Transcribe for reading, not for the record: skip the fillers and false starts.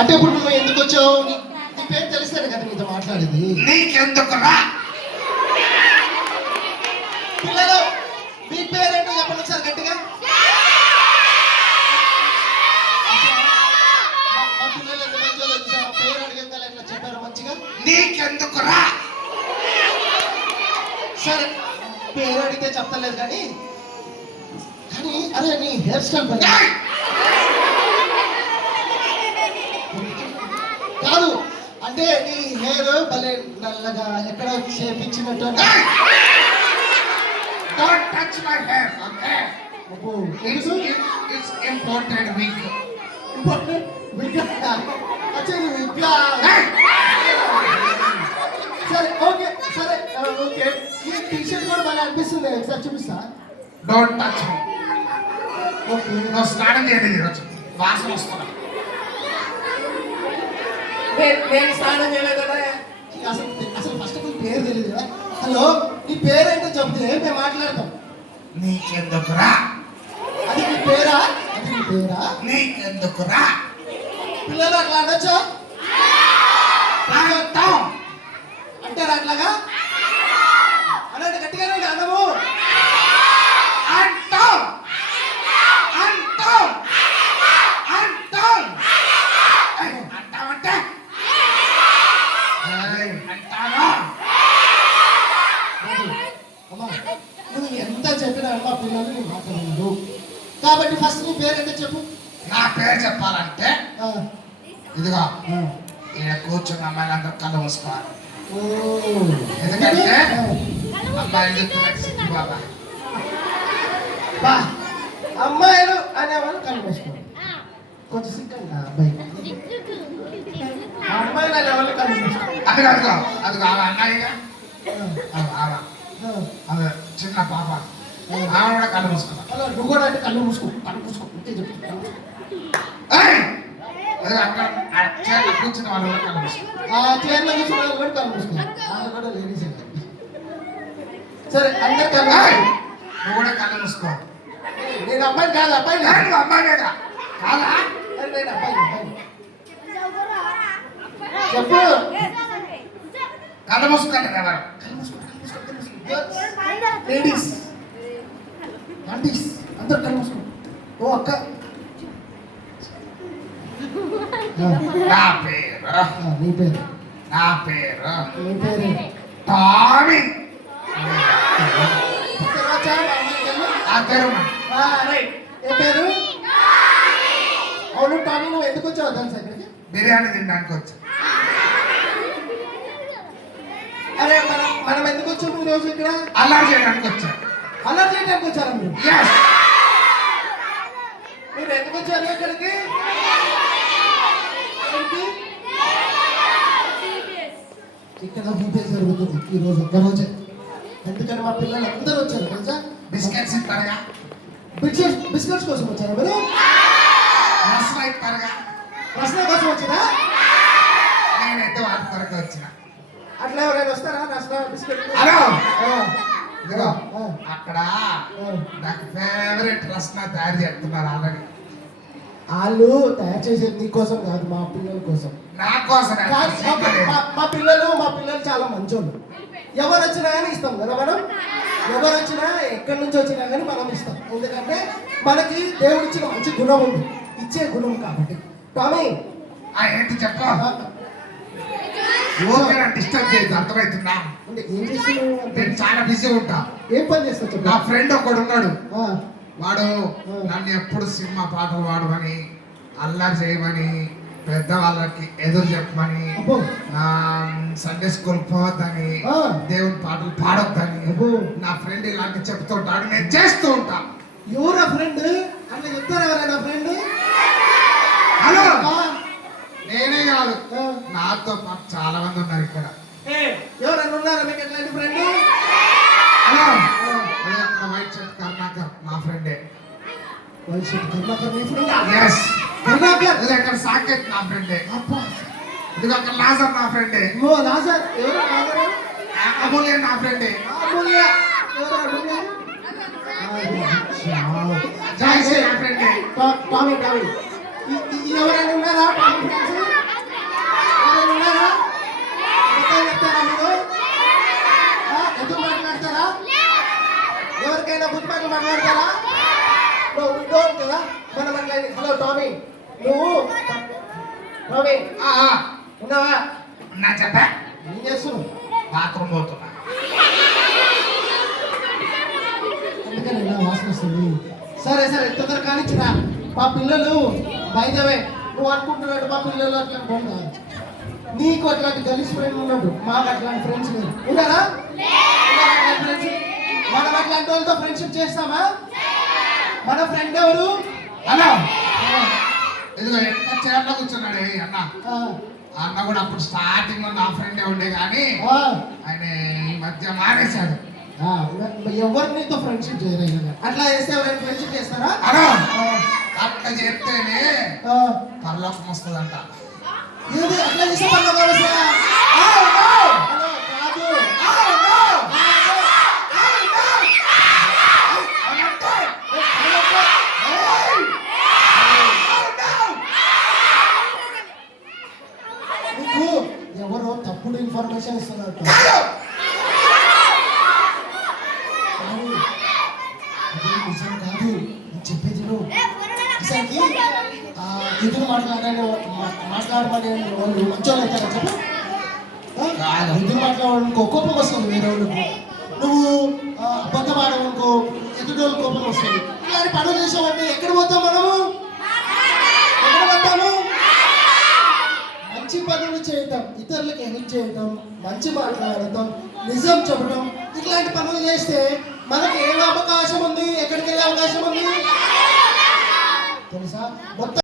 అంటే ఇప్పుడు నువ్వు ఎందుకు వచ్చావు? నీ పేరు తెలిస్తేనే కదా నీతో మాట్లాడేది. నీకెందుకురా? పిల్లలు మీ పేరేంటో చెప్పండి సార్ గట్టిగా. మా పిల్లలు ఎంత మంచిగా వచ్చారు, పేరు అడిగంగా ఇట్లా చెప్పారు మంచిగా. నీకెందుకురా? సరే పేరు అడిగితే చెప్తలేదు కానీ కానీ అరే నీ హెయిర్ స్టైల్ కాదు అంటే నీ హెయిర్ భలే నల్లగా ఎక్కడ చేపించినట్టు. Don't touch my hair, okay? It's imported wig. సరే ఓకే సరే ఓకే ఈ టీషర్ట్ కూడా బాగా అనిపిస్తుంది, ఒకసారి చూపిస్తా. Don't touch me. ఓకే నువ్వు స్నానం చేయలేదు ఈరోజు, వాసన వస్తున్నా. నేను స్నానం చేయలేదు కదా. అసలు అసలు ఫస్ట్ నీ పేరు తెలియదు కదా. హలో నీ పేరేంటో చెప్తే మేము మాట్లాడతాం. నీకెందుకురా? అది నీ పేరా? అది నీ పేరా? నీకెందుకురా? పిల్లలు అట్లా అనొచ్చా? అంటాం. అంటారా అట్లాగా? అనంటే గట్టిగానే అనము. అంటాం అంటాం అంటాం అంటామంటే అంటాను. అమ్మా నువ్వు ఎంత చెప్పినా అమ్మా పిల్లలు నీ మాట్లాడలేదు. కాబట్టి ఫస్ట్ నీ పేరేంటో చెప్పు. నా పేరు చెప్పాలంటే ఇదిగో ఈడ కూర్చున్న అమ్మాయిలందరూ కళ్ళు మూసుకోవాలి. ఎందుకంటే అమ్మాయిలు చెప్తున్నట్టు సిద్ధి బాబా. బా అమ్మాయిలు అనేవాళ్ళు కళ్ళు మూసుకోవాలి. కొంచెం సిక్కండి అబ్బాయి. అమ్మాయిలు అనేవాళ్ళు కళ్ళు మూసుకోవాలి. అదిగో అదిగో అదిగో ఆమె అన్నాయిగా, ఆమె ఆమె చిన్న పాప, ఆమె కూడా కళ్ళు మూసుకున్నా. అలా నువ్వు కూడా అంటే కళ్ళు మూసుకో, కళ్ళు మూసుకో అంతే చెప్పు. అదిగో అక్కడ చైర్లో కూర్చున్న వాళ్ళు కూడా కళ్ళు మూసుకో. ఆ చైర్లో కూర్చున్న వాళ్ళు కూడా కళ్ళు మూసుకో. ఆమె కూడా లేడీస్. సరే అందరు కళ్ళు మూసుకో. నువ్వు కూడా కళ్ళు మూసుకో. నేను అబ్బాయి కాదు, అబ్బాయి నేను అమ్మాయినేగా కాదా? నేను అబ్బాయి అబ్బాయి చెప్పు. కళ్ళు మూసుకోండి ఎవరు? లేడీస్ ఆంటీస్ అందరు కళ్ళు మూసుకో. ఓ అక్క నా పేరు నీ పేరు నా పేరు నీ పేరు టామీ. ఆ పేరు రైట్. ఏ పేరు? అవును టామీ నువ్వు ఎందుకు వచ్చావు తెలుసా ఇక్కడికి? బిర్యానీ తినడానికి వచ్చా. అరే మనం మనం ఎందుకు వచ్చాము ఈరోజు ఇక్కడ? అల్లరి చేయడానికి వచ్చా. అల్లరి చేయడానికి వచ్చారా మీరు? Yes. మీరు ఎందుకు వచ్చారు ఇక్కడికి? ఇక్కడ బీపీఎస్ జరుగుతుంది ఈరోజు ఒక్కరోజే. ఎందుకని మా పిల్లలు అందరూ వచ్చారు తెలుసా? బిస్కెట్స్ ఇస్తారుగా, బిస్కెట్స్ కోసం వచ్చారా మీరు? రసన ఇస్తారుగా. ప్రశ్న కోసం వచ్చారా? నేనైతే వాటి కొరకు వచ్చిన. అట్లా ఎవరైనా వస్తారా రసన బిస్కెట్? హలో ఇదిగో అక్కడ నాకు ఫేవరెట్ రసన తయారు చేస్తున్నారు ఆల్రెడీ. వాళ్ళు తయారు చేసేది నీ కోసం కాదు, మా పిల్లల కోసం. నా కోసం మా పిల్లలు చాలా మంచోళ్ళు. ఎవరు వచ్చినా కానీ ఇస్తాం కదా మనం. ఎవరు వచ్చినా ఎక్కడి నుంచి వచ్చినా కానీ మనం ఇస్తాం. ఎందుకంటే మనకి దేవుడు ఇచ్చిన మంచి గుణం ఉంది, ఇచ్చే గుణం కాబట్టి. టామీ ఏంటి చెప్ప ఓకేనా? డిస్టర్బ్ చేయదు, అర్థమవుతుందా? అంటే ఏం చేస్తున్నావు? నేను చాలా బిజీ ఉంటా. ఏం పని చేస్తావు చెప్పు. నా ఫ్రెండ్ ఒకడు ఉన్నాడు, వాడు నన్ను ఎప్పుడు సినిమా పాటలు పాడమని, అల్లరి చేయమని, పెద్దవాళ్ళకి ఎదురు చెప్పమని, సండే స్కూల్ పోవద్దని, దేవుని పాటలు పాడొద్దని నా ఫ్రెండ్ ఇలాంటి చెప్తుంటాడు. నేను చేస్తూ ఉంటా. ఎవరా ఫ్రెండ్ అట్లా చెప్తారా? ఎవరైనా ఫ్రెండ్? హలో నేనే కాదు, నాతో పాటు చాలా మంది ఉన్నారు ఇక్కడ. ఎవరైనా ఉన్నారా మీకు ఎట్లాంటి friend? Hello white shirt Karnakar నా ఫ్రెండే. వైట్ షర్ట్ కర్ణాకర్ నీ ఫ్రెండ్? ఎస్. కర్ణాకర్ ఇక్కడ సాకేత్ నా ఫ్రెండే. ఇది అక్కడ లాజర్ నా ఫ్రెండే. లాజర్ ఎవరు? లాజర్ అమూల్య నా ఫ్రెండే. అమూల్య ఎవరు? అమూల్య జయశ్రీ నా ఫ్రెండే. టామీ ఎవరైనా ఉన్నారా టామీ ఫ్రెండ్స్? ప్రవీణ్ ఆ, ఆ, ఉన్నావా? నా చెప్పా ఏం చేస్తున్నావు? బాత్రూమ్ పోతున్నా. అందుకని ఇలా వాసన వస్తుంది. సరే సరే తొందర కానిచ్చిరా. మా పిల్లలు బయటవే నువ్వు అనుకుంటున్నాడు మా పిల్లలు అట్లా పోండా. నీకు అట్లాంటి గలీజ్ ఫ్రెండ్ ఉన్నాడు, మాకు అట్లాంటి ఫ్రెండ్స్ లేరు. ఉన్నారా? ఉన్నారా అట్లాంటి ఫ్రెండ్స్? మనం అట్లాంటి వాళ్ళతో ఫ్రెండ్షిప్ చేస్తామా? మన ఫ్రెండ్ ఎవరు? అన్న ఆ, ఇదిగో ఎంత చైర్లో కూర్చున్నాడు ఈ అన్న. ఆ, ఆ అన్న కూడా అప్పుడు స్టార్టింగ్ లో నా ఫ్రెండే ఉండే కానీ ఆ, ఆయన ఈ మధ్య మానేశాడు. ఆ, ఎవరు నీతో ఫ్రెండ్షిప్ చేయరు. అట్లా చేస్తే ఎవరైనా ఫ్రెండ్షిప్ చేస్తారా? అన్న ఆ, అట్లా చెప్తేనే ఆ. పరలోకం వస్తుందంట. ఏది అట్లా చేస్తే పర్లేదు అవసరం. హలో, కాదు. నీకు ఎవరో తప్పుడు ఇన్ఫర్మేషన్ ఇస్తున్నారు. కాదు, అది నిజం కాదు. నేను చెప్పేది నువ్వు అసలుకి ఎదురు మాట్లాడమని వాళ్ళు మంచోళ్ళు అవుతారా చెప్పు? ఎదురు మాట్లాడడానికి కోపం వస్తుంది వేరే వాళ్ళకు. నువ్వు అబద్ధం ఆడవనుకో ఎదుటి వాళ్ళకి కోపం వస్తుంది. ఇలాంటి పనులు చేసామంటే ఎక్కడ పోతాం మనము? ఎక్కడ పోతాము? మంచి పనులు చేయటం, ఇతరులకు హెల్ప్ చేయటం, మంచి మాట్లాడటం, నిజం చెప్పడం, ఇట్లాంటి పనులు చేస్తే మనకి ఏం అవకాశం ఉంది? ఎక్కడికి వెళ్ళే అవకాశం ఉంది తెలుసా? మొత్తం